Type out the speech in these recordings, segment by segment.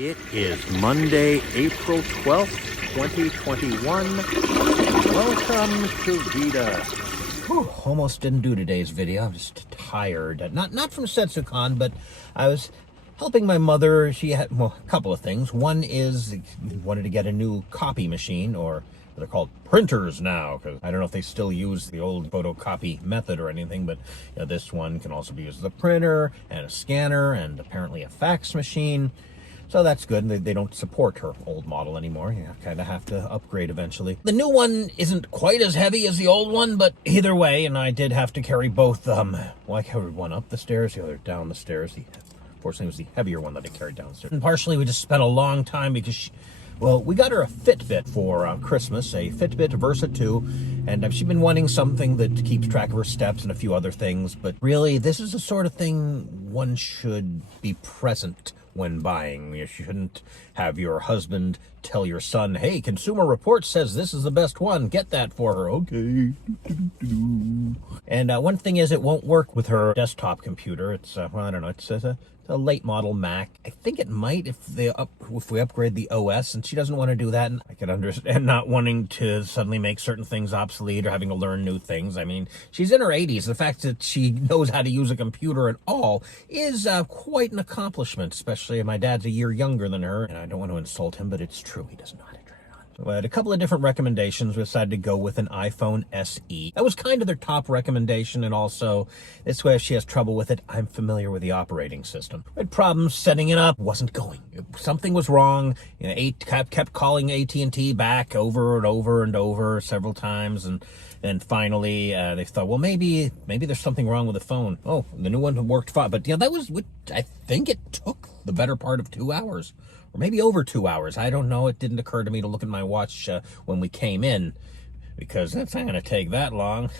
It is Monday, April 12th, 2021. Welcome to Veda. Whew, almost didn't do today's video. I'm just tired. Not from Setsucon, but I was helping my mother. She had, well, a couple of things. One is wanted to get a new copy machine, or they're called printers now, because I don't know if they still use the old photocopy method or anything, but you know, this one can also be used as a printer and a scanner and apparently a fax machine. So that's good. They don't support her old model anymore. You kind of have to upgrade eventually. The new one isn't quite as heavy as the old one, but either way, and I did have to carry both. Well, I carried one up the stairs, the other down the stairs. Fortunately, it was the heavier one that I carried downstairs. And partially, we just spent a long time because well, we got her a Fitbit for Christmas, a Fitbit Versa 2, and she's been wanting something that keeps track of her steps and a few other things, but really, this is the sort of thing one should be present when buying. You shouldn't have your husband tell your son, hey, Consumer Reports says this is the best one, get that for her. Okay. And one thing is, it won't work with her desktop computer. It's, well, I don't know, it's a late model Mac. I think it might if we upgrade the OS, and she doesn't want to do that. And I can understand not wanting to suddenly make certain things obsolete or having to learn new things. I mean, she's in her 80s. The fact that she knows how to use a computer at all is quite an accomplishment, especially my dad's a year younger than her. And I don't want to insult him, but it's true. He doesn't know how to turn it on. We had a couple of different recommendations. We decided to go with an iPhone SE. That was kind of their top recommendation, and also this way if she has trouble with it, I'm familiar with the operating system. We had problems setting it up. It wasn't going. Something was wrong. You know, kept calling AT&T back over and over and over several times, and finally they thought, well, maybe there's something wrong with the phone. Oh, the new one worked fine. But yeah, that was, I think it took the better part of 2 hours. Or maybe over 2 hours. I don't know. It didn't occur to me to look at my watch when we came in, because that's not going to take that long.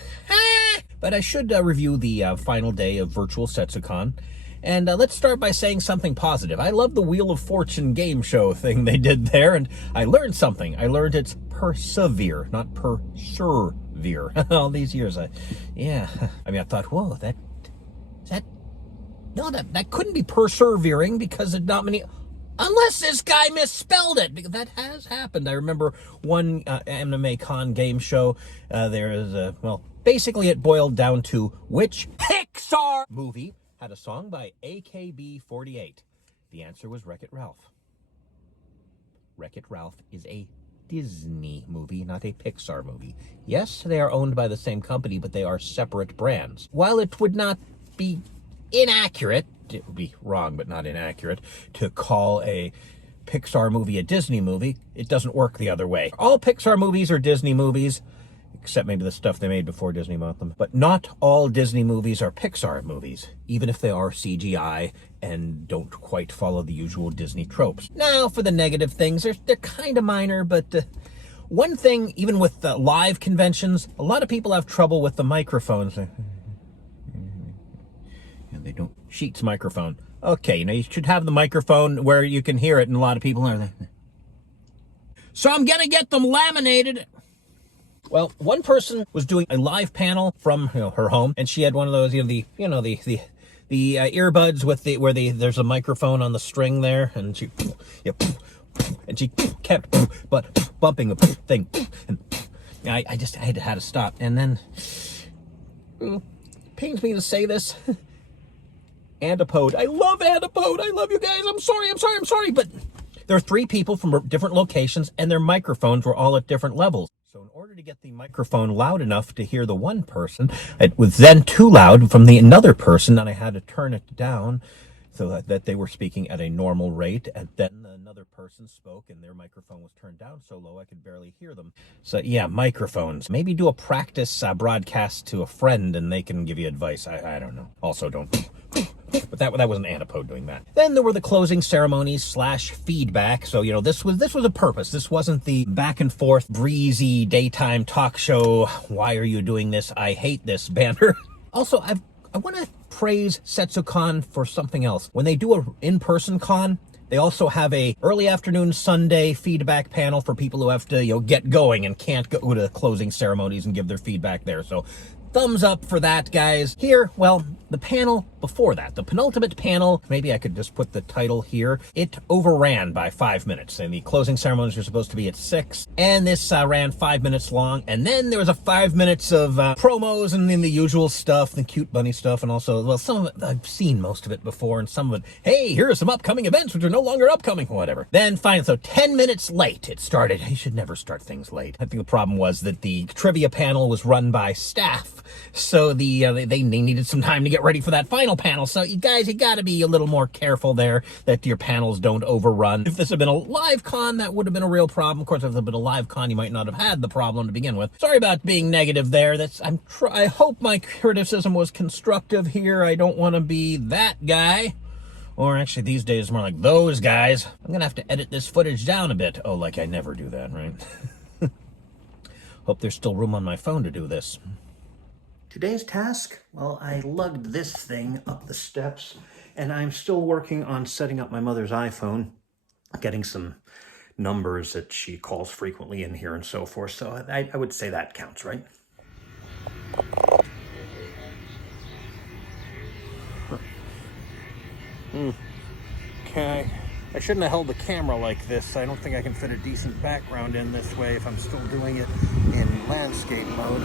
But I should review the final day of virtual Setsucon. And let's start by saying something positive. I love the Wheel of Fortune game show thing they did there, and I learned something. I learned it's persevere, not persevere. All these years, yeah. I mean, I thought, whoa, that couldn't be persevering, because there's not many. Unless this guy misspelled it, because that has happened. I remember one anime con game show, there is well, basically it boiled down to which Pixar movie had a song by AKB48. The answer was Wreck-It Ralph. Wreck-It Ralph is a Disney movie, not a Pixar movie. Yes, they are owned by the same company, but they are separate brands. While it would not be inaccurate, it would be wrong but not inaccurate, to call a Pixar movie a Disney movie, it doesn't work the other way. All Pixar movies are Disney movies, except maybe the stuff they made before Disney bought them. But not all Disney movies are Pixar movies, even if they are CGI and don't quite follow the usual Disney tropes. Now, for the negative things, they're kind of minor, but one thing, even with live conventions, a lot of people have trouble with the microphones. They don't. Sheets microphone. Okay, you know, you should have the microphone where you can hear it, and a lot of people are there. So I'm gonna get them laminated. Well, one person was doing a live panel from her home, and she had one of those, the earbuds with there's a microphone on the string there, and she kept bumping the thing, and I had to stop, and then it pains me to say this. Antipode. I love Antipode. I love you guys. I'm sorry. But there are three people from different locations, and their microphones were all at different levels. So in order to get the microphone loud enough to hear the one person, it was then too loud from the another person, and I had to turn it down so that they were speaking at a normal rate, and then another person spoke and their microphone was turned down so low I could barely hear them. So yeah, microphones. Maybe do a practice broadcast to a friend and they can give you advice. I don't know. Also, don't. But that was an Antipode doing that. Then there were the closing ceremonies / feedback. So, you know, this was a purpose. This wasn't the back and forth, breezy daytime talk show, why are you doing this? I hate this banner. Also, I want to praise Setsucon for something else. When they do an in-person con, they also have a early afternoon Sunday feedback panel for people who have to, get going and can't go to closing ceremonies and give their feedback there. So thumbs up for that, guys. Here, well, the panel before that, the penultimate panel, maybe I could just put the title here, it overran by 5 minutes, and the closing ceremonies were supposed to be at 6, and this ran 5 minutes long, and then there was a 5 minutes of promos and then the usual stuff, the cute bunny stuff, and also, well, some of it, I've seen most of it before, and some of it, hey, here are some upcoming events which are no longer upcoming, whatever. Then fine, so 10 minutes late it started. You should never start things late. I think the problem was that the trivia panel was run by staff, so they needed some time to get ready for that final panel. So you guys, you got to be a little more careful there that your panels don't overrun. If this had been a live con, that would have been a real problem. Of course, if it had been a live con, you might not have had the problem to begin with. Sorry about being negative there. I hope my criticism was constructive here. I don't want to be that guy. Or actually, these days, it's more like those guys. I'm gonna have to edit this footage down a bit. Oh, like I never do that, right? Hope there's still room on my phone to do this. Today's task? Well, I lugged this thing up the steps, and I'm still working on setting up my mother's iPhone, getting some numbers that she calls frequently in here and so forth. So I would say that counts, right? Okay. I shouldn't have held the camera like this. I don't think I can fit a decent background in this way if I'm still doing it in landscape mode.